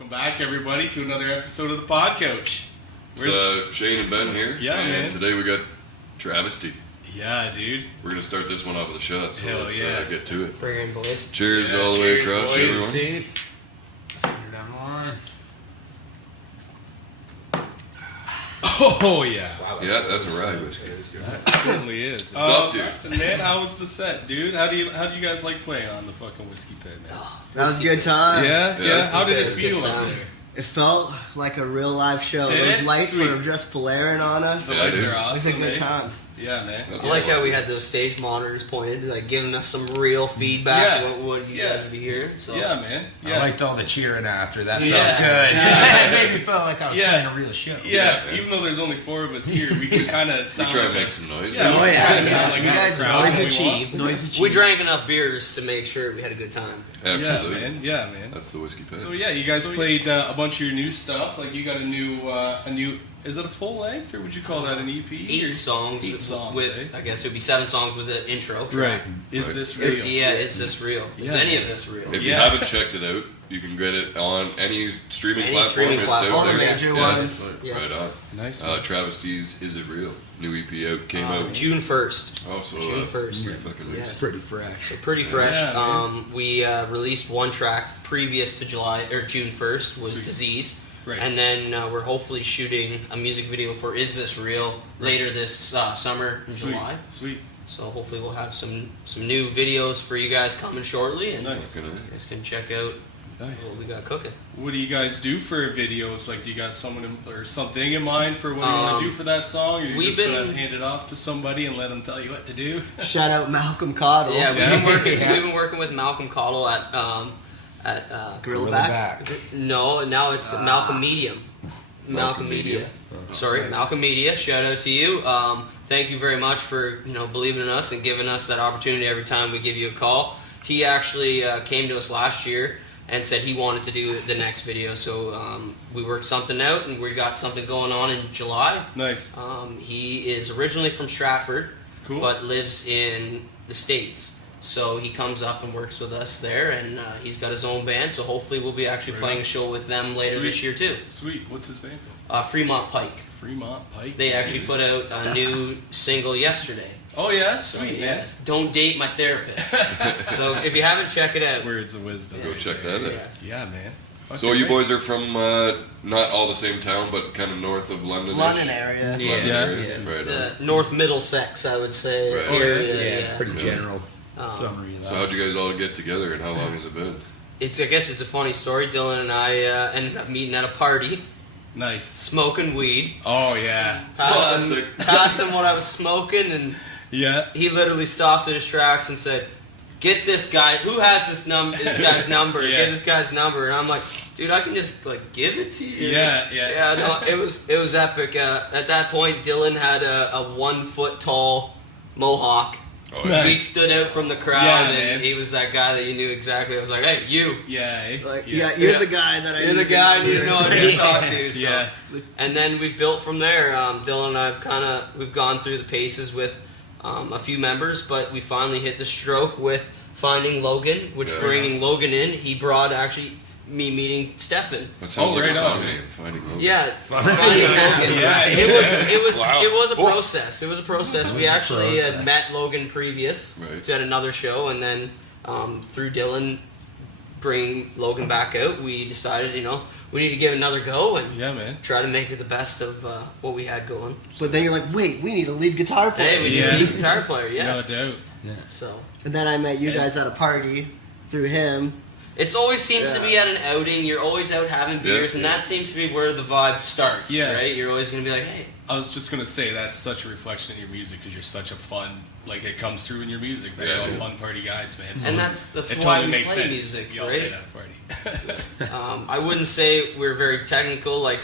Welcome back, everybody, to another episode of the Podcouch. It's Shane and Ben here. Yeah, and man. Today we got Travesty. Yeah, dude. We're going to start this one off with a shot, so let's get to it. Bring it in, boys. Cheers all the way across, boys. everyone. Down the line. Oh, yeah. Wow, Yeah, that's a rye whiskey. That certainly is. What's up, dude? Man, how was the set, dude? How do you guys like playing on the fucking whiskey pit, man? That was a good time. Yeah? it's How did it good. feel Good up sound. there? It felt like a real live show. Did Those it? lights Sweet. were just blaring on us. The Yeah, lights dude. are It was awesome, a good eh? time. Yeah, man. That's I like all how we right. had those stage monitors pointed, like giving us some real feedback Yeah. of what you guys would be hearing. So Yeah, man. I Yeah. liked all the cheering after. That Yeah. felt good. Yeah. It made me feel like I was Yeah. playing a real show. Yeah, man. even though there's only 4 of us here, we can kind of We sound try like to make some noise. Yeah, Oh, yeah. we sound like You a guys crowd noise when we achieved. walk. Noise achieved. we drank enough beers to make sure we had a good time. Absolutely. Yeah, man. Yeah, man. That's the whiskey pit. So yeah, you guys played a bunch of your new stuff. Like you got a new. Is it a full length or would you call that an EP? 8 songs. 8 songs. with eh? I guess it would be 7 songs with an intro. Right. Is Right. this real? Yeah, is this real? Is Yeah. any of this real? If you Yeah. haven't checked it out, you can get it on any streaming Any platform. streaming It's platform. out All the there. major Yeah, ones. Yes. Right on. Nice. Travesties Is It Real? New EP out, came out. June 1st. Oh, so June 1st. pretty fucking Yes. recent. Pretty fresh. So pretty fresh. Yeah, man. We released one track previous to June 1st was Sweet. Disease. Right. And then we're hopefully shooting a music video for Is This Real later this summer in Sweet. July. Sweet. So hopefully we'll have some new videos for you guys coming shortly, and Nice. you guys can check out Nice. what we got cooking. What do you guys do for videos? Like, do you got someone or something in mind for what you want to do for that song? Or you're we've just gonna been- hand it off to somebody and let them tell you what to do? Shout out Malcolm Cottle. Yeah, we've Yeah. been working. We've been working with Malcolm Cottle at Gorilla Really back. no, now it's Malcolm Medium. Malcolm Media. Sorry, Nice. Malcolm Media. Shout out to you. Thank you very much for believing in us and giving us that opportunity every time we give you a call. He actually came to us last year and said he wanted to do the next video, so we worked something out and we got something going on in July. Nice. He is originally from Stratford, Cool. but lives in the States. So he comes up and works with us there, and he's got his own band. So hopefully we'll be actually Right playing on. a show with them later Sweet. this year too. Sweet. What's his band called? Fremont Pike. Fremont Pike. They actually put out a new single yesterday. Oh yeah, So, sweet yes, don't date my therapist. So if you haven't, check it out. man. Words of wisdom. Go check that out. Yes. Yeah, man. So Fucking you right. boys are from not all the same town, but kind of north of London. London area. Yeah. London Yeah. area. Right on. North Middlesex, I would say. Right. Area, Yeah, pretty Yeah. general summary of that. So how'd you guys all get together, and how long has it been? I guess it's a funny story. Dylan and I ended up meeting at a party, Nice. smoking weed. Oh yeah. Passed him what I was smoking, and Yeah. he literally stopped in his tracks and said, "Get this guy. Who has this guy's number? Yeah. Get this guy's number." And I'm like, "Dude, I can just give it to you." Yeah. Yeah, no, it was epic. At that point, Dylan had a 1 foot tall mohawk. Oh, Nice. He stood out from the crowd, Yeah, and man. he was that guy that you knew exactly. I was like, "Hey, you." Yeah. Eh? Like, yeah. you're Yeah. the guy that I You're need the guy I need to know I need to talk to. So. Yeah. And then we've built from there. Dylan and I we've gone through the paces with a few members, but we finally hit the stroke with finding Logan, which Yeah. bringing Logan in, he brought actually me meeting Stefan. That sounds Oh, like right a song on. name. Finding Logan. Yeah, finding Logan. Yeah, It was a process. It was a process. We was a actually had process. met Logan previous Right. to at another show, and then through Dylan bringing Logan back out, we decided we need to give it another go and Yeah, man. try to make it the best of what we had going. But then you're like, wait, we need a lead guitar player. Hey, we need Yeah. a lead guitar player. Yes. No doubt. So And then I met you guys at a party through him. it's always seems to Yeah. be at an outing. You're always out having beers, and that seems to be where the vibe starts. Yeah. Right. You're always going to be like, hey. I was just gonna say that's such a reflection in your music because you're such a fun, like it comes through in your music. That Yeah, you're all dude. fun party guys, man. So And that's it why totally we makes play sense. music, You all right? played at a party. I wouldn't say we're very technical. Like,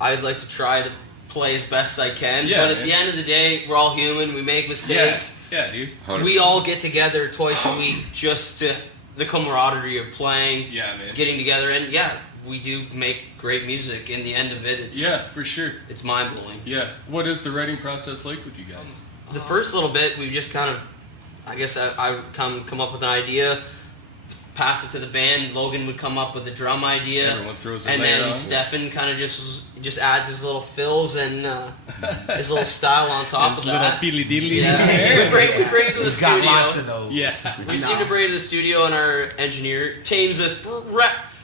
I'd like to try to play as best I can. Yeah, but at man. the end of the day, we're all human. We make mistakes. Yeah, dude. 100%. We all get together twice a week just to the camaraderie of playing, Yeah, man. getting together, and yeah, we do make great music. In the end of it, it's Yeah, for sure. it's mind blowing. Yeah. What is the writing process like with you guys? The first little bit, we just kind of, I guess I come up with an idea, pass it to the band. Logan would come up with a drum idea, Everyone throws a and layer then on. Stefan kind of just adds his little fills and his little style on top His of little that. peely diddly. Yeah, we bring it to the We've got studio. lots of those. Yeah. We seem to bring it to the studio, and our engineer tames us.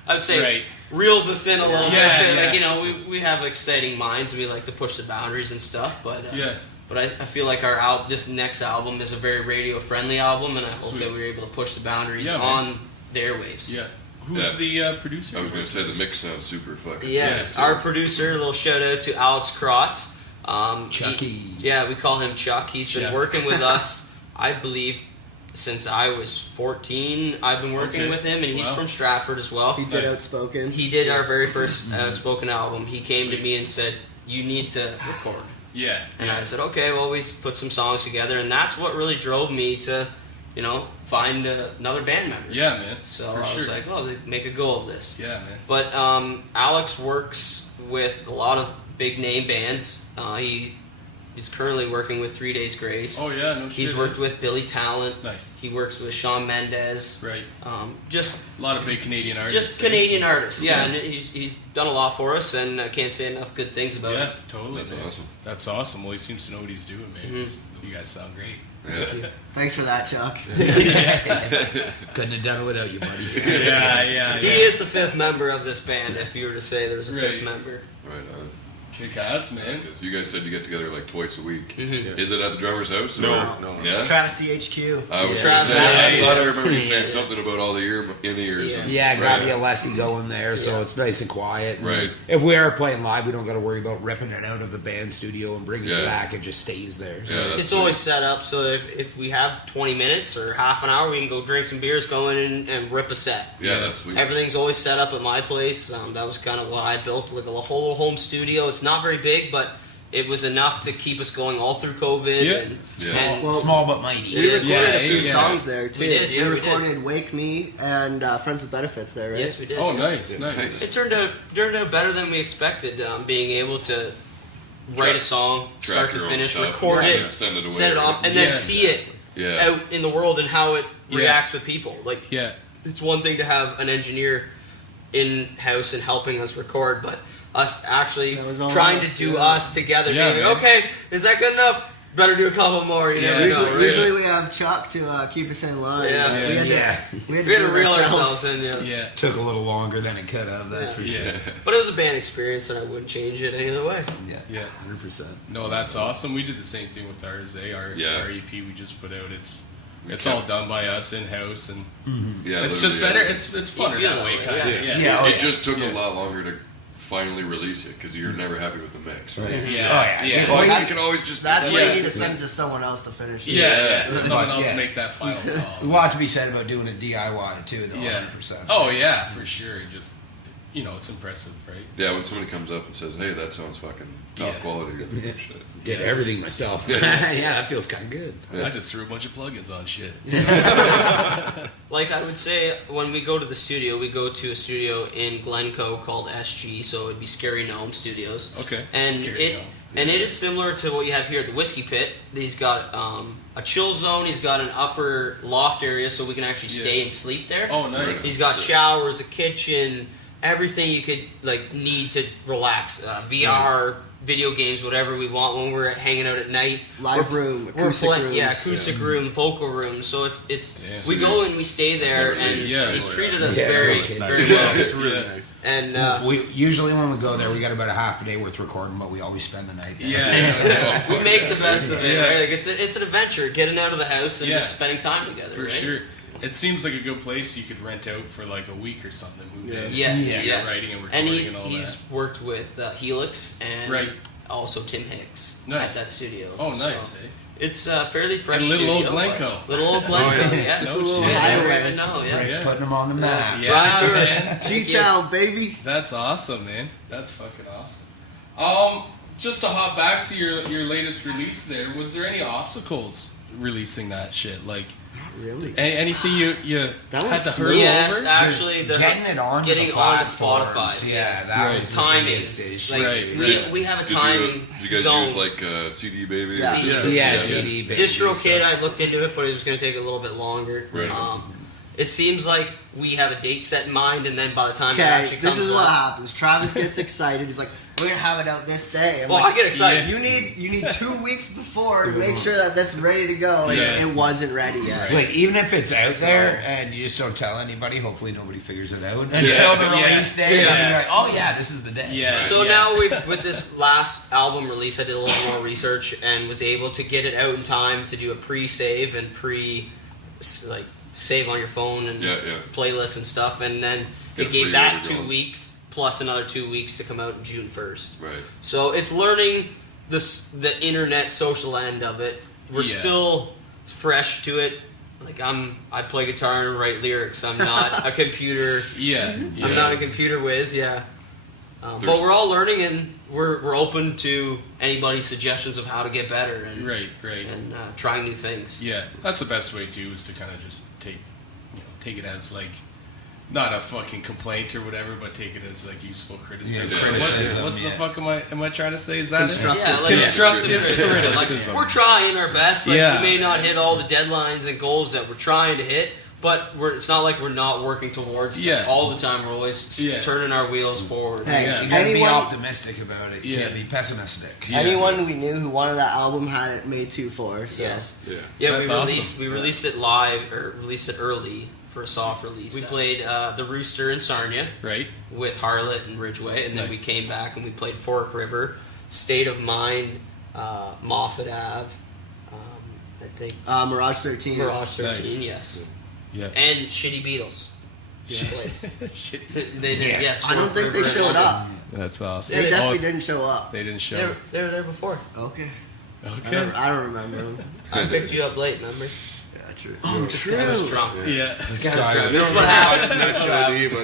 I would say Right. reels us in a little Yeah, bit. To, yeah. Like, you know, we have exciting minds. We like to push the boundaries and stuff. But Yeah. But I feel like this next album is a very radio friendly album, and I hope Sweet. that we were able to push the boundaries Yeah, man. on the airwaves. Yeah. Who's the producer? I was going to say the mix sounds super fucking. Yes, yeah, our producer. A little shout out to Alex Krotz. Chucky. We call him Chuck. He's been Chuck. working with us, I believe, since I was 14. I've been working Okay. with him, and he's Wow. from Stratford as well. He did Nice. Outspoken. He did our very first Outspoken album. He came to me and said, "You need to record." Yeah. And I said, "Okay." Well, we put some songs together, and that's what really drove me to, find another band member. Yeah, man. So For I was sure. like, "Well, make a go of this." Yeah, man. But Alex works with a lot of big name bands. He's currently working with 3 Days Grace. Oh yeah, no shit. He's worked with Billy Talent. Nice. He works with Shawn Mendes. Right. Just A lot of big Canadian artists. just Canadian artists. Yeah, and he's done a lot for us, and I can't say enough good things about Yeah, him. totally. That's man. awesome. That's awesome. Well, he seems to know what he's doing, man. Mm-hmm. You guys sound great. Yeah. Thanks for that, Chuck. Couldn't have done it without you, buddy. Yeah. He is the fifth member of this band. If you were to say there's a fifth Right. member, Right on. Kick ass, man. Because you guys said you get together like twice a week. Mhm. Is it at the drummer's house? No. Or- Yeah? Travesty HQ. I was Yeah. going to say, I Travesty. thought I remember you saying something about all the in-ears. Yeah. and- Yeah, got right. the Alessi going there, so Yeah. it's nice and quiet. And Right. If we are playing live, we don't got to worry about ripping it out of the band studio and bringing Yeah. it back. It just stays there. So. Yeah, that's it's always set up so if we have 20 minutes or half an hour, we can go drink some beers, go in and rip a set. Yeah, that's sweet. Everything's always set up at my place. That was kind of why I built like a whole home studio. It's not very big, but it was enough to keep us going all through COVID. Yeah. And, Yeah. and Well, Small but mighty. We recorded Yeah, a few yeah. songs there too. We did, yeah, we we did. recorded "Wake Me" and "Friends with Benefits" there, right? yes, we did. Oh, yeah. nice, nice. It turned out better than we expected. Being able to write a song, Track start to your own finish, stuff, record send it, send it away. set it off, and Yeah. then see it Yeah. out in the world and how it Yeah. reacts with people. Like Yeah. it's one thing to have an engineer in house and helping us record, but us actually That was all trying to us, do yeah. us together. Yeah, being man. okay, is that good enough? Better do a couple more. You Yeah. never know. right? Usually we have Chuck to keep us in line. Yeah. but we had Yeah. we had We had to do it reel ourselves in. Yeah. Yeah. Took a little longer than it could have, that's for sure. Yeah. But it was a band experience, and I wouldn't change it any other way. Yeah. 100%. No, that's awesome. We did the same thing with ours. Our Yeah. EP we just put out. It's kept- all done by us in house, and Yeah, it's just literally, better. yeah. It's funner feel that that way, way, kind of. yeah. Yeah. Yeah. Oh, It just took Yeah. a lot longer to finally release it because you're never happy with the mix. Right? Yeah. Oh, yeah. Yeah. Well, Well, you can always just. That's why Yeah. you need to send it to someone else to finish it. Yeah. Let someone else Yeah. make that final There's a call. lot to be said about doing it DIY too, though, Yeah. 100%. Oh yeah, for sure. Just it's impressive, right? Yeah, when somebody comes up and says, "Hey, that sounds fucking top Yeah. quality," you're like, Yeah. "Oh, shit." Did Yeah. everything myself. Yeah. Yeah, that feels kind of good. Yeah. I just threw a bunch of plugins on shit. Like I would say, when we go to the studio, we go to a studio in Glencoe called SG, so it'd be Scary Gnome Studios. Okay. And Scary Gnome. it is similar to what you have here at the Whiskey Pit. He's got a chill zone. He's got an upper loft area, so we can actually stay Yeah. and sleep there. Oh, nice. He's got showers, a kitchen, everything you could need to relax. VR, video games, whatever we want when we're hanging out at night. Live room, acoustic rooms. Acoustic room, vocal room. So it's Yeah. we go and we stay there, and Yeah. he's treated us Yeah, very it's very nice. well. It's really nice. And We usually when we go there, we got about a half a day worth recording, but we always spend the night there. Yeah. we make the best of it. Yeah. Right? Like it's an adventure, getting out of the house and Yeah. just spending time together. For right? sure. It seems like a good place you could rent out for like a week or something. Move in. Yes, Yeah. yes. Writing and recording he's and all he's worked with Helix and Right. also Tim Hicks Nice. at that studio. Oh, nice. So eh? it's a fairly fresh And little studio. old but- Glencoe. Little old Glencoe, yeah. Just No a little shit. highway. No, yeah. Yeah. Putting them on the map. Yeah, Right. man. G-Town, baby. That's awesome, man. That's fucking awesome. Just to hop back to your latest release there, was there any obstacles releasing that shit? Like Really? anything you That had went to hurdle smooth. Yes, over? actually, Getting it on getting the onto platforms, Spotify. Yeah, that Right. was the Timing. biggest issue. Like Right. we have a Did timing you guys zone. use like CD Baby? Yeah. CD. Yeah, CD. baby, DistroKid, so- I looked into it, but it was going to take a little bit longer. Right. it seems like we have a date set in mind, and then by the time it Okay, actually comes this is up, what happens. Travis gets excited. He's like, "We're gonna have it out this day." I'm well, like, I get excited. You need 2 weeks before to make sure that that's ready to go. And Yeah. it wasn't ready yet. Like, even if it's out there and you just don't tell anybody, hopefully nobody figures it out until the release day. Yeah. And you're like, oh yeah, this is the day. Yeah. So now with this last album release, I did a little more research and was able to get it out in time to do a pre-save and save on your phone and playlists and stuff, and then it gave that 2 weeks plus another 2 weeks to come out in June 1st. Right. So it's learning the internet social end of it. We're still fresh to it. Like I play guitar and write lyrics. I'm not a computer. Yeah. I'm not a computer whiz. Yeah. But we're all learning, and we're open to anybody's suggestions of how to get better and Right. and trying new things. Yeah, that's the best way too, is to kind of just take it as like not a fucking complaint or whatever, but take it as like useful criticism. Yeah, criticism, What's the yeah. fuck am I trying to say? Is that Constructive. Yeah, like Constructive criticism. criticism. Like, we're trying our best. Like, Yeah. we may not hit all the deadlines and goals that we're trying to hit, but it's not like we're not working towards Yeah. all the time. We're always turning our wheels forward. Hey, Yeah. You gotta be anyone- optimistic about it. You Yeah. can't be pessimistic. Yeah. Anyone we knew who wanted that album had it made 2-4. So. Yes. Yeah. Yeah, That's awesome. we released it live, or released it early for a soft release. We played the Rooster in Sarnia Right? with Harlot and Ridgeway, and then we Nice. came back and we played Fork River, State of Mind, Moffat Ave, I think Mirage 13. Mirage 13, Nice. yes, Yeah. and Shitty Beatles. Shit. They did, yes. I don't Fork think they River and showed London. up. That's awesome. They definitely Oh, didn't show up. they didn't show. They were there before. Okay. Okay. I don't remember them. I picked you up late, remember? Yeah, true. Oh, true. I was drunk. Yeah. This is what happens.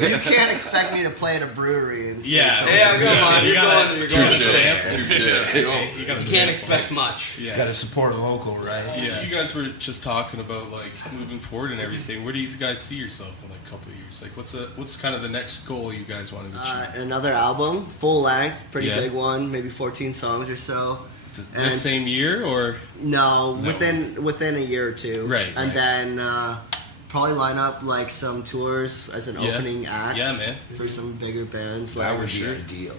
You can't expect me to play at a brewery and say Yeah. something. Yeah, go on. You You're gotta- going. You're Touche. going. Touche. You You gotta can't expect much. Yeah. Gotta support local, right? Yeah. You guys were just talking about like moving forward and everything. Where do you guys see yourself in like a couple of years? Like what's kind of the next goal you guys want to achieve? Another album, full length, pretty Yeah. big one, maybe 14 songs or so. The same year or No, within a year or two. Right, And right. then probably line up like some tours as an Yeah. opening act. Yeah, man. For some bigger bands. That Like, would be sure. ideal.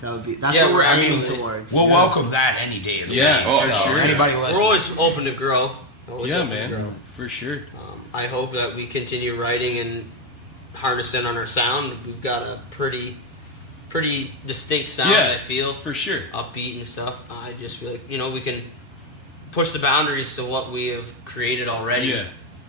that's Yeah, what we're we're aiming actually- towards. We'll welcome that any day of the Yeah, week. oh, so sure. Anybody We're listening? always open to grow. Always yeah, open to grow. man, for sure. I hope that we continue writing and harnessing on our sound. We've got a pretty distinct sound, Yeah. I feel. For sure. Upbeat and stuff. I just feel like, we can push the boundaries to what we have created already. Yeah.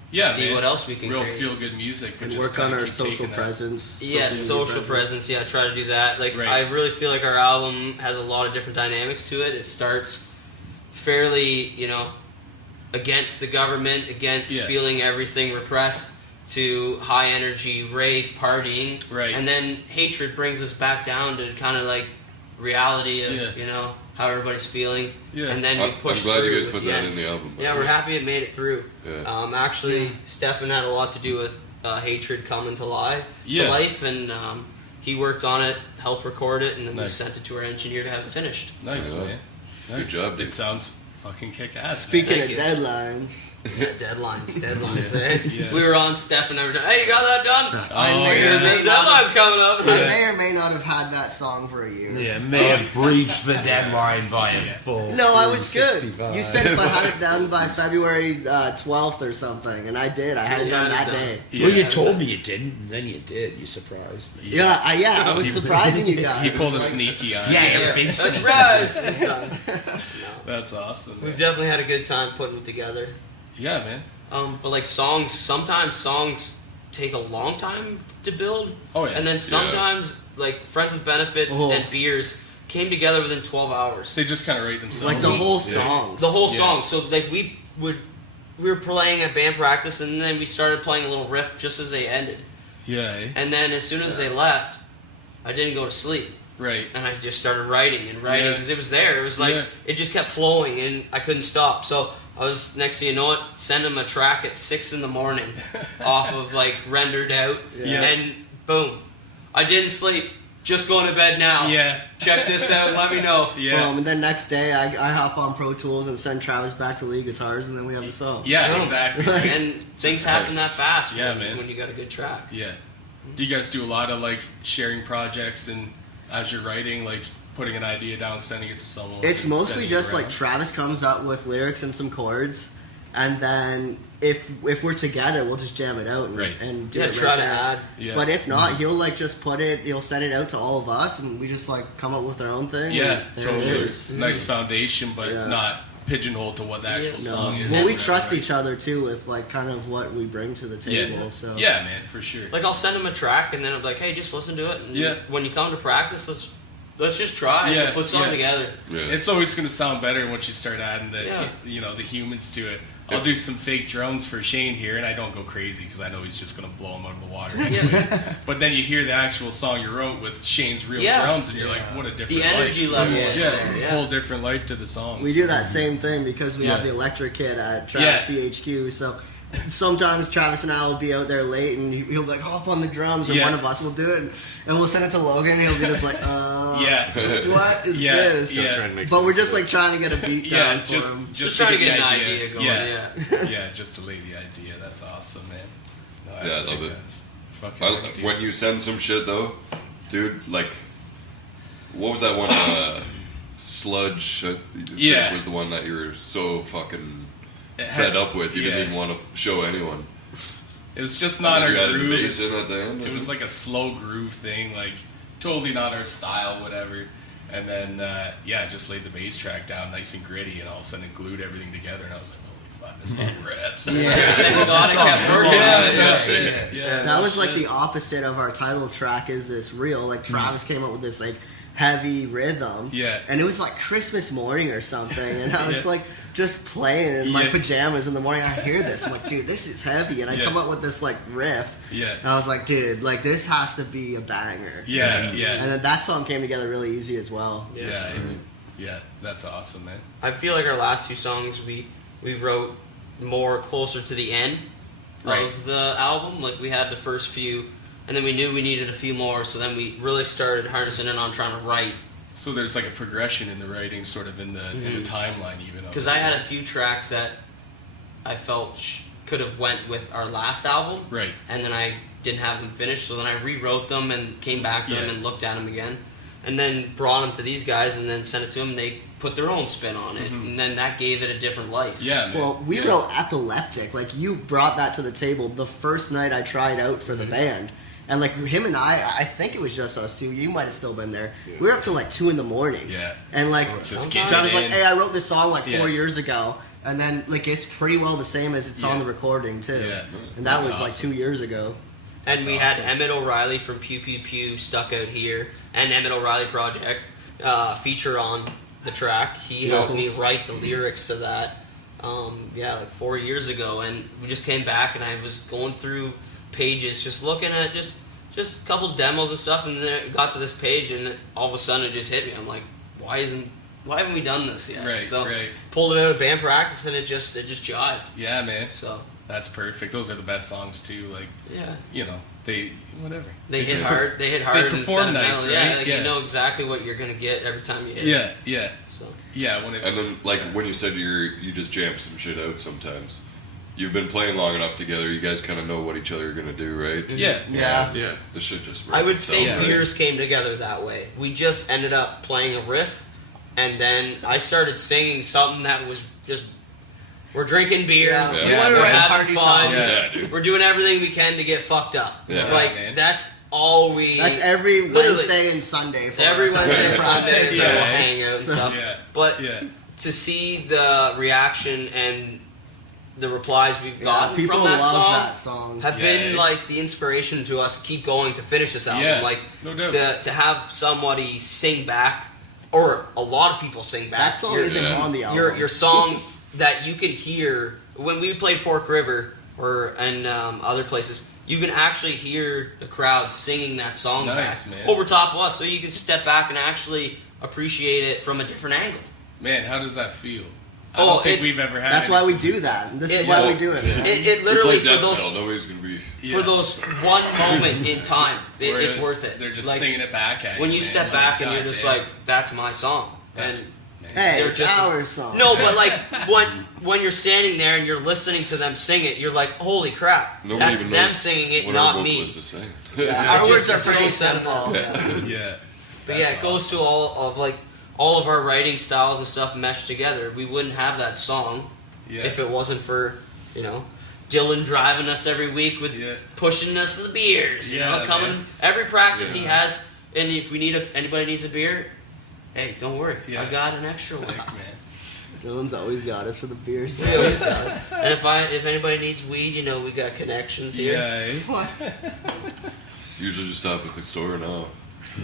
Yeah, see man. what else we can Real create. feel good music. but And just work on kinda our keep social taking that. presence. Yeah, media social presence. Yeah, I try to do that. Like, Right. I really feel like our album has a lot of different dynamics to it. It starts fairly, against the government, against Yeah. feeling everything repressed, to high energy rave partying, Right. and then hatred brings us back down to kind of like reality of Yeah. how everybody's feeling, Yeah. and then we I'm push glad through you guys with put the that end. in the album. Yeah, we're happy it made it through. Yeah. Actually, Stefan had a lot to do with hatred coming to life, and he worked on it, helped record it, and then we Nice. sent it to our engineer to have it finished. Nice, Yeah. man. Nice. Good job, dude. It sounds fucking kick ass. Speaking Thank of you. deadlines, Yeah, deadlines, eh? Yeah. We were on Stefan every time. Hey, you got that done? I Oh, may or yeah. may The not deadline's coming up. I may or may not have had that song for a year. Yeah, may have breached the deadline by a full. No, I was good. 65. You said if I had it done by February 12th or something, and I did. I had it You done had it that done. day. Well, you Yeah. told me you didn't, and then you did. You surprised me. Yeah, I was surprising you guys. He pulled a Like, sneaky on. Yeah, you. you're a big Surprise! It's done. That's awesome. We've Man. definitely had a good time putting it together. Yeah, man. But like sometimes songs take a long time to build. Oh, yeah. And then sometimes, like Friends with Benefits Oh. and Beers came together within 12 hours. They just kind of rate themselves. like the whole song. The whole Yeah. song. So like we were playing at band practice, and then we started playing a little riff just as they ended. Yeah. Eh? And then as soon as they left, I didn't go to sleep. Right. And I just started writing Yeah. because it was there. It was like, Yeah. it just kept flowing, and I couldn't stop. So I was, next thing you know it, send them a track at 6 in the morning off of like rendered out, Yeah. and boom. I didn't sleep. just going to bed now. Yeah. Check this out and let me know. Yeah. And then next day, I hop on Pro Tools and send Travis back to lead guitars, and then we have a song. Yeah, Yeah. exactly. And things happen that fast Yeah, when, man. when you got a good track. Yeah. Do you guys do a lot of like sharing projects and as you're writing, like putting an idea down, sending it to someone? It's and mostly sending it just around? like Travis comes up with lyrics and some chords, and then if we're together, we'll just jam it out and, Right. and do Yeah, it. try right to there. add. Yeah. But if not, he'll like just he'll send it out to all of us, and we just like come up with our own thing. Yeah, and there totally. it is. Nice foundation, but Yeah. not pigeonholed to what the actual Yeah, song is. Well, we Right, trust right. each other too with like kind of what we bring to the table. Yeah. So Yeah, man, for sure. Like I'll send him a track and then I'll be like, hey, just listen to it. And Yeah. when you come to practice, let's just try Yeah, and put something together. Yeah. It's always going to sound better once you start adding the Yeah. the humans to it. I'll do some fake drums for Shane here, and I don't go crazy because I know he's just going to blow them out of the water. Anyways. But then you hear the actual song you wrote with Shane's real Yeah. drums, and you're like, what a different The energy life. level yeah, is there, yeah. whole different life to the songs. we do that same thing because we have Yeah. the electric kid at Travesty HQ. So sometimes Travis and I will be out there late, and he'll be like hop on the drums, and Yeah. one of us will do it, and we'll send it to Logan, and he'll be just like, Yeah. what is Yeah, this? yeah. Trying to make But we're sense just of like trying to get a beat Yeah, down for him. Just trying to get get an the idea going, Yeah. yeah. Yeah, just to lay the idea. That's awesome, man. No, Yeah, that's I love big, it. guys. Fucking good, dude. When you send some shit though, dude, like, what was that one? Sludge. I think Yeah. was the one that you were so fucking It had- fed up with. You yeah. didn't even want to show anyone. It was just not And our you added the groove. bass It's- in at the end. It was like a slow groove thing, like totally not our style, whatever. And then, I just laid the bass track down nice and gritty, and all of a sudden it glued everything together, and I was like, holy fuck, this song rips. Thank God it kept working. Yeah. That was like the opposite of our title track. Is this real? Like Travis came up with this like heavy rhythm. Yeah. And it was like Christmas morning or something, and I was Yeah. like just playing in my Yeah. pajamas in the morning. I hear this, I'm like, dude, this is heavy, and I Yeah. come up with this like riff. Yeah. And I was like, dude, like this has to be a banger. Yeah, And yeah. then that song came together really easy as well. Yeah. Yeah, that's awesome, man. I feel like our last two songs we wrote more closer to the end Right. of the album. Like we had the first few, and then we knew we needed a few more. So then we really started harnessing in on trying to write. So there's like a progression in the writing, sort of in the timeline, even. of Because it. I had a few tracks that I felt could have went with our last album, Right. and then I didn't have them finished. So then I rewrote them and came back to them Yeah. and looked at them again, and then brought them to these guys and then sent it to them. And they put their own spin on it, and then that gave it a different life. Yeah, man. Well, we Yeah. wrote Epileptic. Like, you brought that to the table the first night I tried out for the band. And, like, him and I think it was just us two. You might have still been there. We were up till, like, 2 in the morning. Yeah. And, like, Just getting John was it like, in. hey, I wrote this song, like, Yeah. 4 years ago. And then, like, it's pretty well the same as it's on Yeah. the recording, too. Yeah. And that That's was, like, awesome. 2 years ago. And That's we awesome. had Emmett O'Reilly from Pew Pew Pew stuck out here, and Emmett O'Reilly Project feature on the track. He helped me write the lyrics to that. Like 4 years ago, and we just came back, and I was going through pages, just looking at just a couple demos and stuff, and then it got to this page, and all of a sudden it just hit me. I'm like, why haven't we done this yet? Right, so right. pulled it out of band practice, and it just jived. Yeah, man. So That's perfect. Those are the best songs too. Like, yeah. they whatever. They hit just hard. They hit hard and perform nice, sentimental. Yeah, right? like Yeah. you know exactly what you're gonna get every time you hit. Yeah, yeah, So yeah. When it, And then, like, when you said you just jam some shit out sometimes. You've been playing long enough together, you guys kind of know what each other are going to do, right? yeah, Yeah. Yeah. The shit just I would say Yeah. Beers came together that way. We just ended up playing a riff, and then I started singing something that was just we're drinking beers, Yeah. We wanted to we're write a having party fun, song. Yeah, dude. we're doing everything we can to get fucked up. Yeah. Like man. that's all we. That's every Literally. Wednesday and Sunday for every us. Wednesday and Sunday, Practice. so Yeah. we'll hang out and So- stuff. yeah, But yeah, to see the reaction and the replies we've Yeah, gotten people from that love song that song. have Yeah, been yeah. like the inspiration to us keep going to finish this album. Yeah, Like no doubt. to have somebody sing back, or a lot of people sing back. That song your, isn't Yeah. on the album. your song that you could hear when we played Fork River or and other places. You can actually hear the crowd singing that song Nice, back man. over top of us, so you can step back and actually appreciate it from a different angle. man. How does that feel? I don't think we've ever had. That's why we do that. This is why we do it. It We literally play for death those metal. Nobody's gonna be. for those one moment in time, Where it's worth it. They're just like, singing it back at you. when you man. step Like, back and you're just goddamn. like, "That's my song." That's- And Hey, they're it's just our song. no, but like when you're standing there and you're listening to them sing it, you're like, "Holy crap!" Nobody That's even them knows singing it, what not our me. vocalist is saying. Yeah, our It words just are is so pretty sentimental. simple. Yeah. But yeah, it goes to all of our writing styles and stuff meshed together. We wouldn't have that song if it wasn't for Dylan driving us every week with pushing us the beers. You know, coming man. every practice he has, and if we need anybody needs a beer, hey, don't worry, Yeah. I got an extra Sick, one. man. Dylan's always got us for the beers. He always does. And if anybody needs weed, you know we got connections here. Yeah. eh? What? Usually just stop at the store now.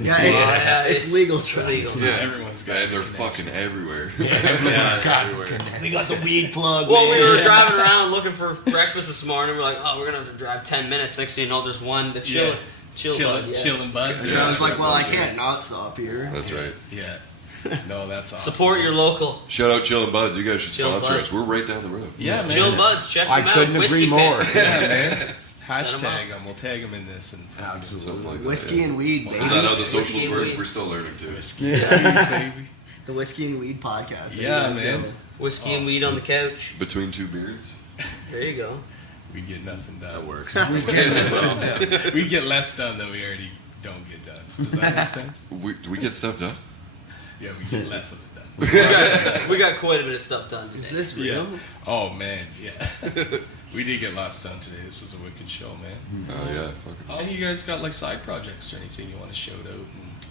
Yeah, it's legal. Legal. Yeah, Everyone's got and they're a connection. fucking everywhere. Everyone's got everywhere. We got the weed plug. Well, man. we were driving around looking for breakfast this morning. We're like, oh, we're gonna have to drive 10 minutes. Next thing you know, there's one the chill bud, yeah. Chilling buds. I was like, well, I can't not stop here. That's right. Yeah. No, that's awesome. Support your local. Shout out Chillin' Buds. You guys should Chillin' sponsor Buds. us. We're right down the road. Yeah, man. Chill Buds, check I them out. couldn't Whiskey agree more. Pit. Yeah, man. Set 'em Hashtag them. We'll tag them in this and Something like that, Whiskey yeah. and weed, baby. Is that how the Whiskey socials and work? weed. We're still learning too. whiskey, baby. The Whiskey and Weed podcast. Yeah, You guys man. know. Whiskey and weed on the couch. Between two beards. There you go. We get nothing done. That works. We get less done than we already don't get done. Does that make sense? Do we get stuff done? Yeah, we get less of it done. We got quite a bit of stuff done Is today. this real? Yeah. Oh man, yeah. We did get lots done today. This was a wicked show, man. Oh yeah, fucking. Oh, you guys got like side projects or anything you want to shout out?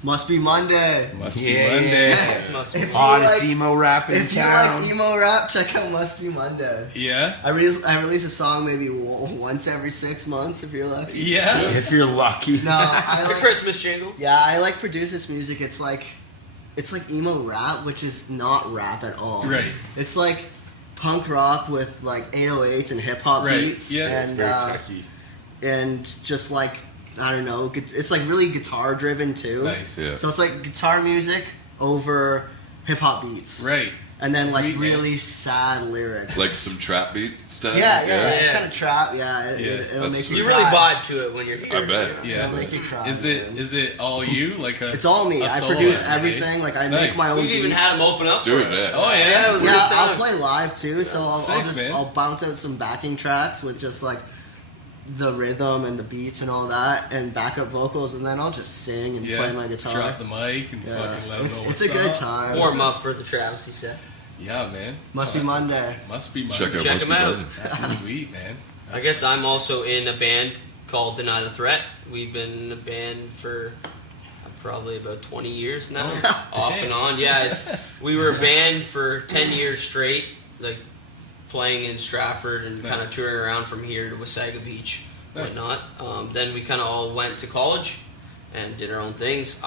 Must be Monday. Must Yeah. be Monday. Must be. If you Hottest like- emo rap in If you town. like emo rap, check out Must Be Monday. Yeah. I release a song maybe once every 6 months if you're lucky. Yeah. If you're lucky. No, I The like. Christmas jingle. Yeah, I like produce this music. It's like emo rap, which is not rap at all. Right. It's like punk rock with like 808s and hip hop Right. beats. Yeah, and, it's very techy. And just like I don't know, it's like really guitar driven too. Nice. Yeah. So it's like guitar music over hip hop beats, Right. and then like Sweet, man. really sad lyrics. Like some trap beat stuff. yeah, it's Yeah. kind of trap. Yeah, Yeah, it'll that's make sweet. You you really cry. vibe to it when you're here. I bet. Yeah. It'll make you cry. Is man. it all you? Like a It's all me. a I solo produce act, eh? everything. Like I Nice. make my own. We've even beats. had them open up Dude, for us. yeah. Oh yeah. Yeah, it was a Yeah, good I'll time. play live too. So Sick, man. I'll bounce out some backing tracks with just like the rhythm and the beats and all that, and backup vocals, and then I'll just sing and Yeah. play my guitar. Drop the mic and Yeah. fucking let them It's know it's what's a good up. time. Warm up for the Travesty set. Yeah, man. Must Oh, be that's Monday. Must be Monday. Check out Check Must them Be out. Monday. That's sweet, man. I guess I'm also in a band called Deny the Threat. We've been in a band for probably about 20 years now, off and on. Yeah, we were a band for 10 years straight, like playing in Stratford and kind of Nice. touring around from here to Wasaga Beach, Nice. whatnot. Then we kind of all went to college and did our own things.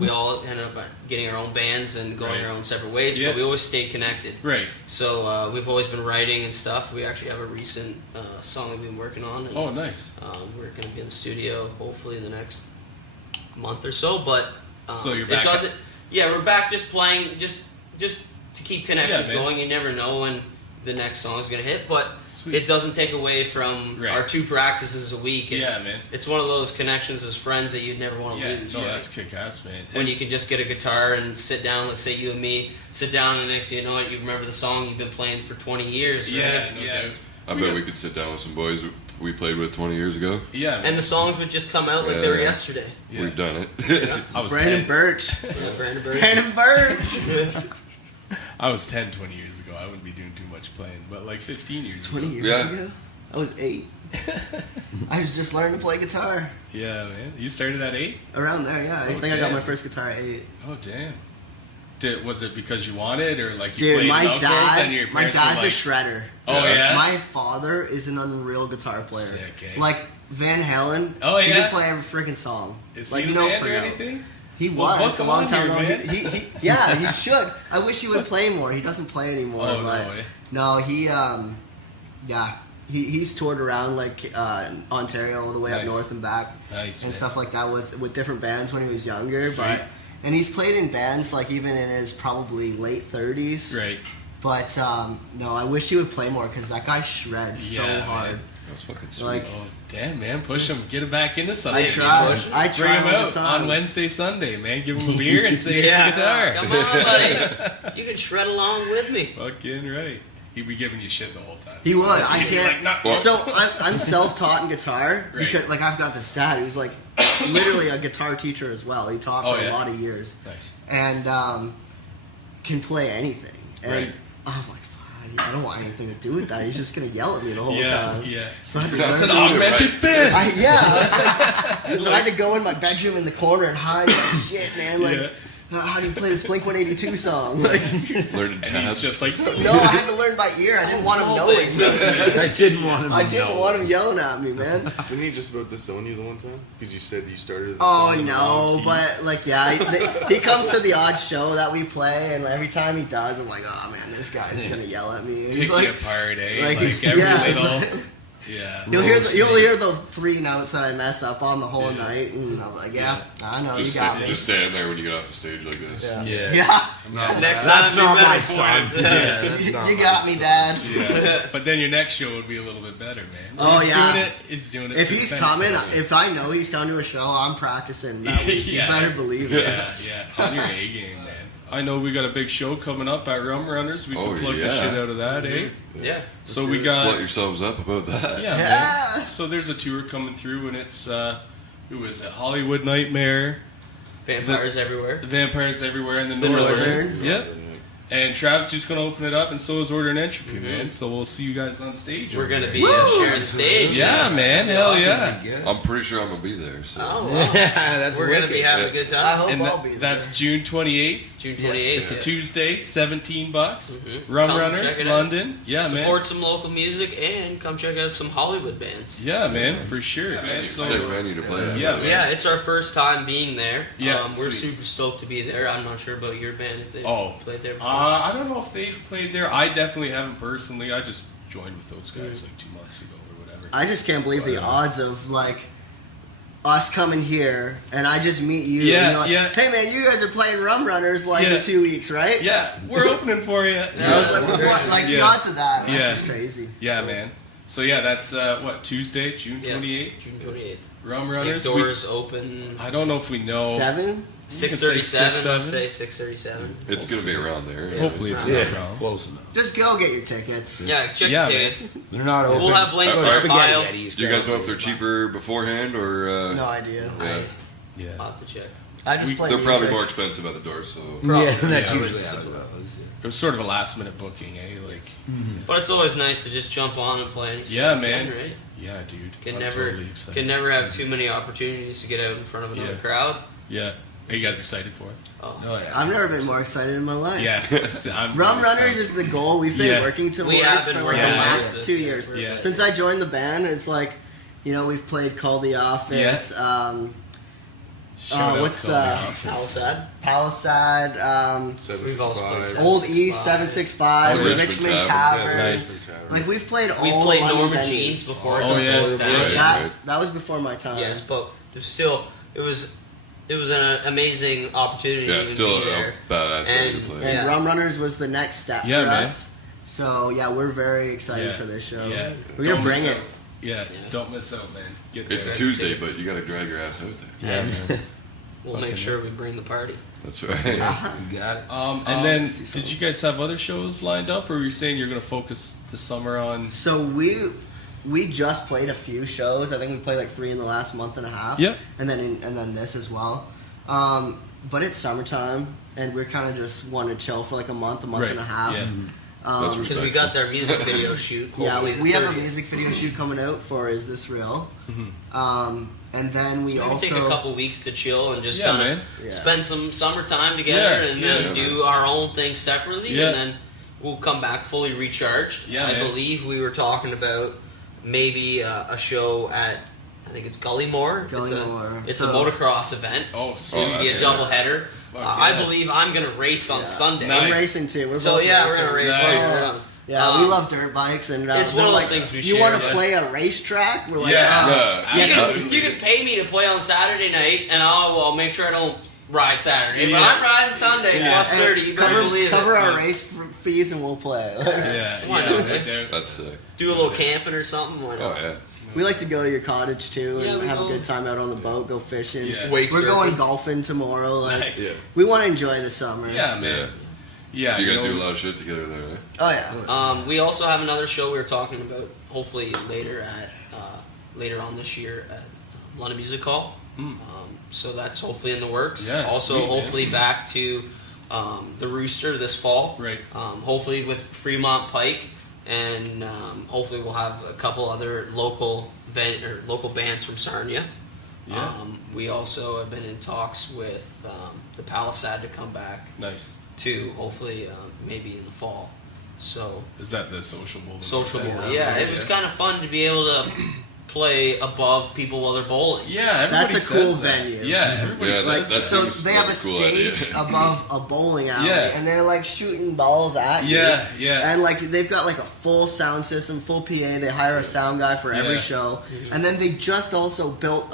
We all ended up getting our own bands and going Right. our own separate ways, Yeah. but we always stayed connected. Right. So we've always been writing and stuff. We actually have a recent song that we've been working on. And, Oh, nice. we're going to be in the studio hopefully in the next month or so. But So you're it back doesn't. Yeah, we're back just playing, just to keep connections Yeah, man. going. You never know when the next song is going to hit, but Sweet. it doesn't take away from Right. our 2 practices a week. It's, Yeah, man. It's one of those connections as friends that you'd never want to Yeah, lose. no, right? that's kick-ass, man. When you can just get a guitar and sit down, like say you and me, sit down, and next thing you know it, you remember the song you've been playing for 20 years. Right? Yeah, no doubt. I bet we could sit down with some boys we played with 20 years ago. Yeah, man. And the songs would just come out like they were Yeah. yesterday. Yeah. We've done it. I was Brandon 10. Birch. Brandon Bird. Brandon Birch. I was 10 20 years ago. I wouldn't be doing too much playing, but like 15 years 20 ago. years Yeah. ago, I was 8. I was just learning to play guitar. Yeah, man. You started at 8? Around there, yeah. I Oh, think I got damn. my first guitar at 8. Oh, damn. Was it because you wanted, or like you Dude, played my in outdoors and your dad, my parents were dad's like, a shredder. Oh, yeah? My father is an unreal guitar player. Sick, eh? Like Van Halen. Oh, He yeah? can play every freaking song. Is like he you in know the band for or now. anything? He Well, was book a long him time on ago. here, He yeah, he should. I wish he would play more. He doesn't play anymore. Oh, but no, eh? no, he yeah. He's toured around like Ontario all the way up Nice. north and back Nice, and man. stuff like that with different bands when he was younger. Sweet. And he's played in bands like even in his probably late 30s. Right. But no, I wish he would play more because that guy shreds so Yeah, hard. man. That's fucking sweet. Like, Oh, damn, man. Push him. Get him back into something. I tried. pushing? I Bring tried him all the out time. on Wednesday, Sunday, man. Give him a beer and say Yeah. his guitar. Come on, buddy. You can shred along with me. Fucking right. He'd be giving you shit the whole time. He would. I He'd be can't. like, "Nah." So I'm self-taught in guitar Right. because, like, I've got this dad who's like literally a guitar teacher as well. He taught for Oh, yeah? a lot of years Nice. and can play anything. And Right. I'm like, fine, I don't want anything to do with that. He's just gonna yell at me the whole Yeah, time. yeah. So I had to That's learn an to- augmented fifth. I was like, so I had to go in my bedroom in the corner and hide. Like, shit, man. Like, how do you play this Blink-182 song? Like, Learning And tabs. he's just like, no, I had to learn by ear. I didn't want him Small knowing. things. I didn't want him to I didn't know. want him yelling at me, man. Didn't he just about disown you the one time? Because you said you started. Oh song no, on key. but like yeah, he comes to the odd show that we play, and every time he does, I'm like, oh man, this guy's gonna yell at me. And pick he's like, you apart, eh? like, Like, every yeah, it's little. like- Yeah. you'll hear the 3 notes that I mess up on the whole night, and I'm like, yeah, I know Just, you got me. just stand there when you get off the stage like this. Yeah. Yeah, No, Next that's time not he's my disappointed. son. Yeah, that's not you my got me, son. Dad. Yeah. But then your next show would be a little bit better, man. Oh, He's yeah. doing it. He's doing it. If for the he's benefit coming, of it. if I know he's coming to a show, I'm practicing that week. Yeah. You better believe it. Yeah, yeah. On your A game, man. I know we got a big show coming up at Rum Runners. We Oh, can plug the yeah. shit out of that, eh? Yeah. So we Slut got yourselves up about that. yeah, Yeah. man. So there's a tour coming through, and it's who is it? Hollywood Nightmare, Vampires everywhere. the Vampires Everywhere, and the Northern. Northern. Yep. And Travsty's going to open it up, and so is Order and Entropy, man. So we'll see you guys on stage. We're over going to there. be sharing the stage. Yeah, man. Hell Awesome, yeah. be good. I'm pretty sure I'm gonna be there. So. Oh, wow. That's We're going to be wicked. having a good I time. hope And I'll be there. that's June 28th. June 28th. It's a Tuesday, $17. Mhm. Rum Come Runners, check it out. London. Yeah, Support some local music and come check out some Hollywood bands. man. Yeah, man, for sure, man. Sick So, venue to play at. Yeah, man. Yeah, it's our first time being there. Yeah, We're sweet. super stoked to be there. I'm not sure about your band if they played there before. I don't know if they've played there. I definitely haven't personally. I just joined with those guys like 2 months ago or whatever. I just can't believe the odds of like us coming here and I just meet you. Yeah, and you're like, yeah. Hey man, you guys are playing Rum Runners like Yeah. in 2 weeks, right? Yeah, we're opening for you. And I was like, what? Like the Yeah. odds of that? That's Yeah. just crazy. Yeah, man. So yeah, that's what Tuesday, June Yeah, 28th. June 28th. Rum Big Runners. doors open. I don't know if we know. 7? 6:37. say Let's 6, say 6:37. It's gonna be around there. Yeah. Hopefully it's Yeah, not wrong. close enough. Just go get your tickets. Yeah, check Yeah, the man. tickets. They're not open. We'll have links in Go our to bio. Spaghetti Eddie's, Do you guys grab know if they're it. cheaper beforehand or? No idea. Yeah. Yeah. I'll have to check. I just play They're music. probably more expensive at the door. So. Probably. Yeah, that's Yeah, usually I how would it goes. It was sort of a last minute booking, eh? Like, But it's always nice to just jump on and play any Yeah, song you man. can, right? yeah, dude. Can I'm never totally excited. can never have too many opportunities to get out in front of another Yeah. crowd. Yeah. Are you guys excited for it? Oh. Oh yeah. I've never been more excited in my life. Yeah. I'm Rum really Runners stoked. is the goal we've been Yeah. working We towards have for been like working the towards last this, 2 yeah, years. for a Yeah. bit. Since I joined the band, it's like, you know, we've played Call the Office, Shout out what's, to all the office. Palisade. Palisade, We've also played 765. Old 765. East 765, Oh, Richmond, Richmond Tavern. Tavern. Nice. Like we've played all We've played London Norma venues. Jean's before. Oh, yeah. Closed down. Right. That was before my time. Yes, but there's still it was an amazing opportunity Yeah, to it's still be there. a badass venue to And- play. And Yeah. Rum Runners was the next step Yeah, for man. us. So yeah, we're very excited Yeah. for this show. Yeah. We're gonna Don't bring miss it. out. Yeah, don't miss out, man. Get It's there. a Tuesday, but you got to drag your ass out there. Yeah, man. We'll make sure we bring the party. That's right. You got it. And then, did you guys have other shows lined up, or were you saying you're going to focus this summer on? So we just played a few shows. I think we played like 3 in the last month and a half. Yep. And then this as well. But it's summertime, and we're kind of just want to chill for like a month Right, and a half. yeah. That's Because we got their music video shoot. Yeah, Hopefully we the have a 30th. music video shoot coming out for Is This Real? And then we Maybe also take a couple weeks to chill and just Yeah, kind man. of Yeah. spend some summertime together, Yeah, and yeah. then do our own thing separately, Yeah. and then we'll come back fully recharged. Yeah, I man. believe we were talking about maybe a show at I think it's Gullymore. Gullymore. It's So- a motocross event. Oh, It'll sweet. be a that's- double header. Fuck I yeah. believe I'm gonna race on Yeah. Sunday. Nice. I'm racing too. We're So both yeah, racing. we're gonna race. Nice. Well, Yeah, we Um, love dirt bikes, and it's they're one of those like, things we you share, want to yeah. play a racetrack? We're like, Yeah. Yeah. You Absolutely. can pay me to play on Saturday night, and I'll make sure I don't ride Saturday, Yeah. but I'm riding Sunday plus 30. You better believe cover it. our race fees and we'll play. Yeah, Why yeah, not, no man? doubt. That's sick. Do a little camping or something. Why Oh not? yeah. We like to go to your cottage too and Yeah, we have go. a good time out on the boat, go fishing. Yeah. Wake We're surfing. going golfing tomorrow. Like, Nice. Yeah. we want to enjoy the summer. Yeah, man. Yeah, You guys know, do a lot of shit together there, eh? Oh yeah. We also have another show we were talking about. Hopefully later on this year at London Music Hall. So that's hopefully in the works. Yeah, also, sweet, man. hopefully back to the Rooster this fall. Right. Hopefully with Fremont Pike, and hopefully we'll have a couple other local bands from Sarnia. Yeah. We also have been in talks with the Palisade to come back Nice. too. Hopefully, maybe in the fall. So Is that the social bowl? social Yeah. bowling. Yeah, it was kind of fun to be able to play above people while they're bowling. Yeah, everybody That's a says cool that. venue. Yeah, everybody Yeah, says Like, that so seems they like have a a cool stage idea. above a bowling alley, Yeah. and they're like shooting balls at you. Yeah, yeah. And like they've got like a full sound system, full PA. They hire a sound guy for every Yeah. show, and then they just also built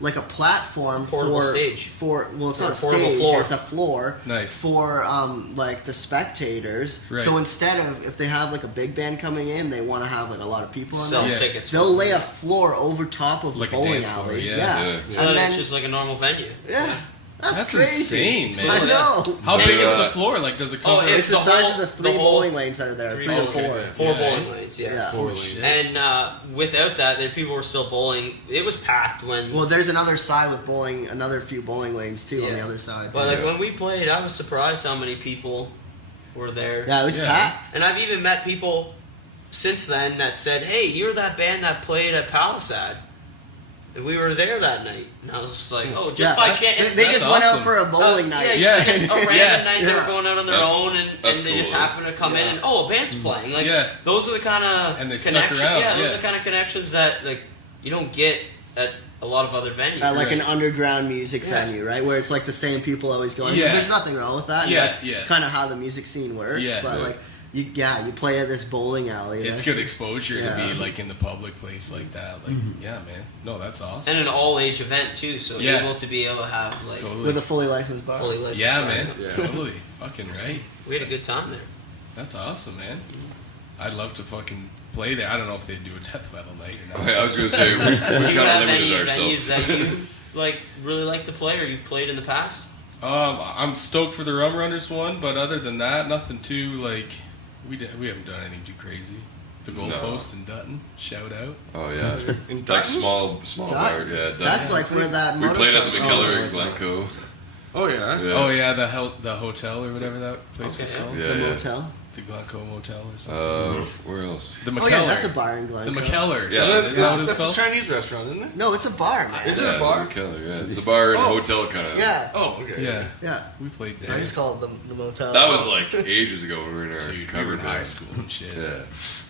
like a platform Portable for stage. well, it's not a Portable stage, floor. it's a floor. Nice. For like the spectators. Right. So instead of if they have like a big band coming in, they want to have like a lot of people in Sell there. Yeah. tickets. They'll lay a floor over top of Like the a bowling dance floor, alley. yeah. Yeah. so And that then- it's just like a normal venue. Yeah. That's insane, It's man. cool, I know. How And big is it's- the floor? Like, does it Oh, cover? It's the the size whole- of the three the whole- bowling lanes that are there. three Three or bowling four. Four Yeah. bowling lanes, yes. Yeah. Four Oh, lanes. shit. And without that, there people were still bowling. It was packed when. Well, there's another side with bowling, another few bowling lanes too on Yeah. the other side. but like Yeah. when we played, I was surprised how many people were there. Yeah, it was Yeah. packed. And I've even met people since then that said, "Hey, you're that band that played at Palisade." And we were there that night, and I was just like, "Oh, just Yeah, by that's- chance." They just That's went out awesome. for a bowling night. Yeah, Yeah. just a random Yeah. night they were Yeah. going out on their That's- own, and that's they cool, just though. happened to come in, Yeah. and a band's playing. Like, Yeah. those are the kind of And they stuck connections. around, Yeah, those yeah. are the kind of connections that like you don't get at a lot of other venues. Like an underground music Yeah. venue, right? Where it's like the same people always going. Yeah. There's nothing wrong with that. and Yeah, that's yeah. kind of how the music scene works. Yeah. But Yeah. like, you play at this bowling alley. It's that's- good exposure Yeah. to be like in the public place like that. Like, yeah, man. No, that's awesome. and an all-age event too, so Yeah. able to be able to have like Totally. with a fully licensed bar. fully licensed. Yeah, bar. man. Yeah. Totally. Fucking right. We had a good time there. That's awesome, man. I'd love to fucking play there. I don't know if they'd do a death metal night or not. I was gonna say we Do kind you of have limited any ourselves. venues that you like really like to play, or you've played in the past? I'm stoked for the Rum Runners one, but other than that, nothing too like. We haven't done anything too crazy. The Goalpost in Dutton, shout out. Oh yeah, In like Dutton? small bar. That- Yeah, That's like where that we played at the motocross- McKellar oh, in it's not. Glencoe. Oh yeah. Yeah. Oh yeah, the hotel or whatever that place Okay, was yeah. called. Yeah, The yeah. motel. The Glencoe Motel or something. Where else? The McKellar. Oh yeah, that's a bar in The Glencoe. McKellar. Yeah. Is that what it's That's a called? Chinese restaurant, isn't it? No, it's a bar, man. Is it yeah, a bar? The McKellar, yeah. It's a bar and Oh. hotel kind of. Yeah, Oh, okay. Yeah, yeah. we played there. I just call it the motel. That was like ages ago when we were in our Dude, we were covered in high band. school and shit. Yeah.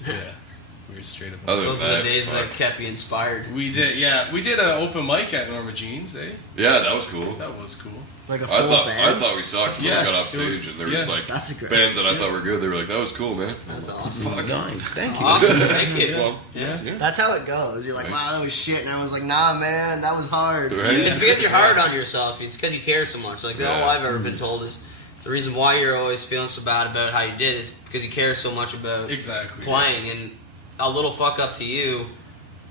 Yeah. We were straight up. Other Those than are the that, days fuck. that kept me inspired. We did, yeah. We did an open mic at Norma Jean's, eh? Yeah, that was cool. That was cool. like a full I band. thought we sucked when Yeah, we got off it stage, was- and there was yeah. like That's a great- bands that I thought were good. They were like, "That was cool, man." That's awesome. Thank you. Awesome, thank you. Well, Yeah. That's how it goes. You're like, Right. wow, that was shit, and I was like, nah, man, that was hard. Right? It's because you're hard on yourself. It's because you care so much. Like all Yeah. I've ever been told is the reason why you're always feeling so bad about how you did is because you care so much about Exactly. playing, and a little fuck up to you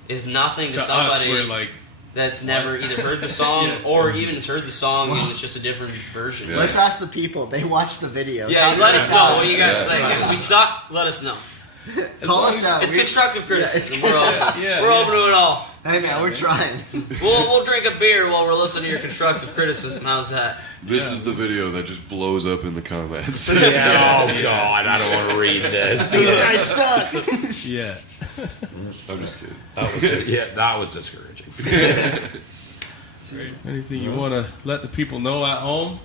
is nothing to, To us, somebody we're like, that's never either heard the song or even has heard the song and it's just a different version. Yeah. Let's ask the people. They watch the videos. Yeah, let us know what you guys Yeah. think. If we suck, let us know. Call us out. It's We- constructive criticism. We're yeah, we're open to it all. Hey man, we're trying. We'll drink a beer while we're listening to your constructive criticism. How's that? This is the video that just blows up in the comments. Yeah, oh God, I don't want to read this. These guys suck. yeah. I'm just kidding. That was discouraging. Anything you want to let the people know at home?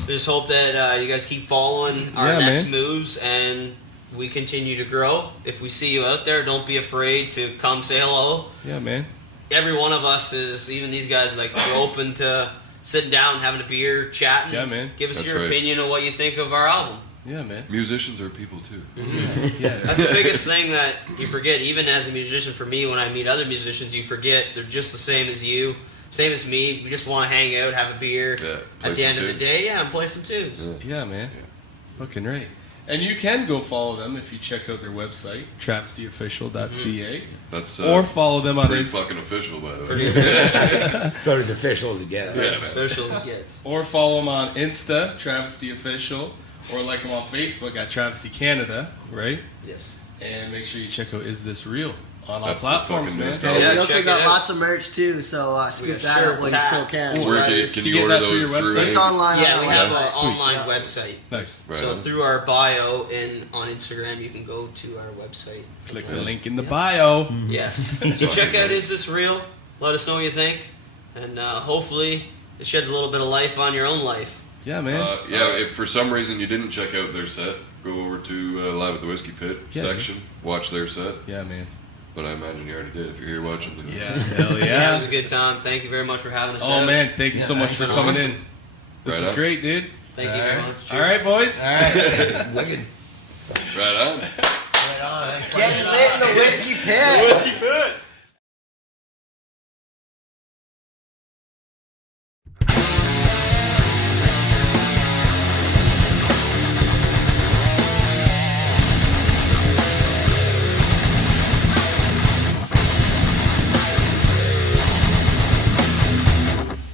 We just hope that you guys keep following our Yeah, next man. moves and we continue to grow. If we see you out there, don't be afraid to come say hello. Yeah, man. Every one of us is, even these guys, like, we're open to sitting down, having a beer, chatting. Yeah, man. Give us That's your right. opinion of what you think of our album. Yeah, man. Musicians are people too. Yeah. That's the biggest thing that you forget. Even as a musician, for me, when I meet other musicians, you forget they're just the same as you. same as me. We just want to hang out, have a beer Yeah, play at the some end of the tunes. day, and play some tunes. Yeah, man. Fucking right. And you can go follow them if you check out their website, travestyofficial.ca, That's or follow them on pretty Instagram. fucking official, by the way. Pretty official. About as official as it gets. As official as it gets. Or follow them on Insta, Travesty Official, or like them on Facebook at Travesty Canada, right? Yes. And make sure you check out Is This Real on all That's the platforms, fucking man. newest And album. Yeah, we also check got it out. lots of merch too, so We scoop got that up when you shirts, still hats. can. Where Sweaters. can You you get order that through those your through? website? It's online. Yeah, on we our have website. an Sweet. online website. Nice. Right So on. through our bio and on Instagram, you can go to our website. Click the link in the bio. Yes. So check out Is This Real? Let us know what you think. And hopefully it sheds a little bit of life on your own life. Yeah, man. If for some reason you didn't check out their set, go over to Live at the Whiskey Pit Yeah. section, watch their set. Yeah, man. But I imagine you already did if you're here watching. Then Yeah, hell Yeah, it yeah. was a good time. Thank you very much for having us Oh, out. man, thank you so much it's for been coming awesome. in. This Right is on. great, dude. Thank you very much. All right, boys. All right. Wicked. Right on. Getting lit in the whiskey pit.